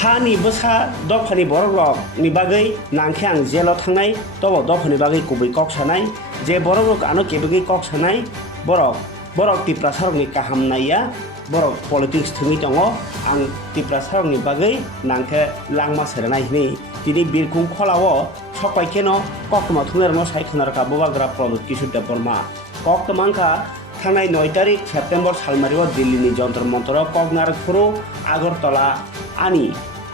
हानि बसा दफानि बरक नि बागै नांखे आं जेलाव थांनाय तब दफानि बागै गुबै कक सानाय जे बरक आनो केबेगै कक सानाय बरक तिप्रासारनि काहाम नाया बरक पलिटिक्स थुङि दङ आं तिप्रासारनि बागै नांखे लांमा सेरनाय नि दिनै बिरखुं खलावो सख फाइखेनो ककमा थुंनारनो सायखनारका बुबाग्रा प्रदुत किशोर देबबर्मा ककमांखा थांनाय 9 तारिख सेप्टेम्बर सालमारियाव दिल्लीनि जन्तर मन्तराव कगनार खुरु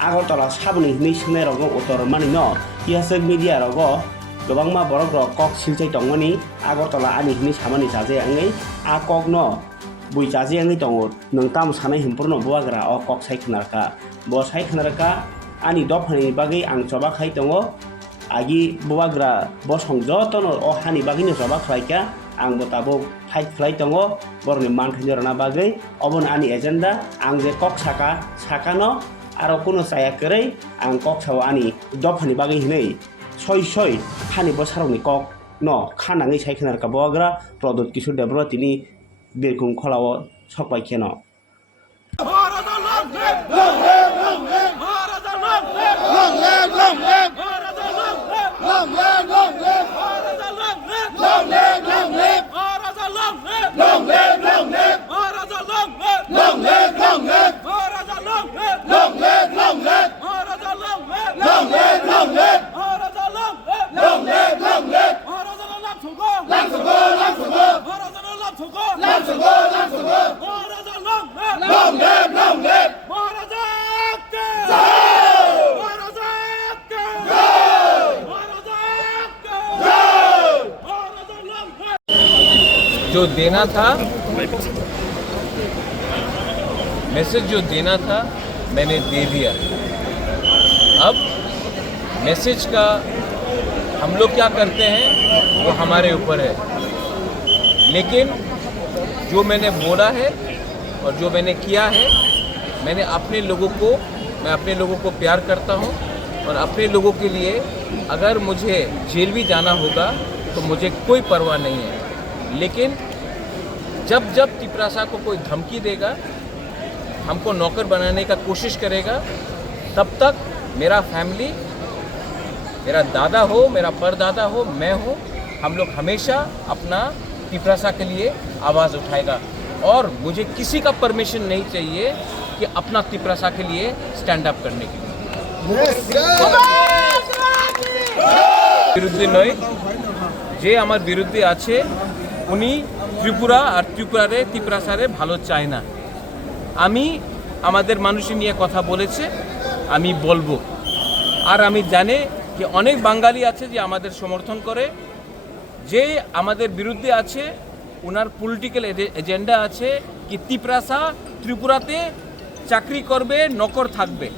आगरतला साबनि हिनै सोंनाय रगो उत्तर मानिनो इहासक मिडिया रगो गोबांमा बरक रग कक सिलचाय दंगनि आगरतला आनि हिनै सामानि जाजे आङै आ कगनो बुइ जाजे आङै दङ नोंताम सानाय हिमपुरनो बुबाग्रा अ कक सायखनारका ब सायखनारका आनि दफानि बागै आं जबा खाय दङ आगि बुबाग्रा ब संजतनो अ हानि बागैनो जबा खायका आं बताबो फाइट खालाय दङ बरनि मानथायनि रना बागै अबन आनि एजेन्डा आं जे कक साकानो आरो कोनो सायाकरै आं कक साव आनि दफानि बागै हिनै सय हानि बसारनि कक न खानाङै सायखनारका बुबाग्रा प्रदुत किशोर देबबर्मा तिनि बिरखुं खलाव सख फाइखेनो जो देना था मैसेज जो देना था मैंने दे दिया। अब मैसेज का हम लोग क्या करते हैं वो हमारे ऊपर है, लेकिन जो मैंने बोला है और जो मैंने किया है मैं अपने लोगों को प्यार करता हूँ और अपने लोगों के लिए अगर मुझे जेल भी जाना होगा तो मुझे कोई परवाह नहीं है। लेकिन जब तिप्रासा को कोई धमकी देगा, हमको नौकर बनाने का कोशिश करेगा, तब तक मेरा फैमिली, मेरा दादा हो, मेरा परदादा हो, मैं हो, हम लोग हमेशा अपना तिप्रासा के लिए आवाज़ उठाएगा और मुझे किसी का परमिशन नहीं चाहिए कि अपना तिप्रासा के लिए स्टैंड अप करने के लिए। বিরুদ্ধে নয়, যে আমার বিরুদ্ধে আছে উনি ত্রিপুরা আর ত্রিপুরারে তিপ্রাসারে ভালো চায় না। আমি আমাদের মানুষের নিয়ে কথা বলেছে, আমি বলবো। আর আমি জানি যে অনেক বাঙালি আছে যে আমাদের সমর্থন করে, যে আমাদের বিরুদ্ধে আছে ওনার পলিটিক্যাল এজেন্ডা আছে কি তিপ্রাসা ত্রিপুরাতে চাকরি করবে, নকর থাকবে।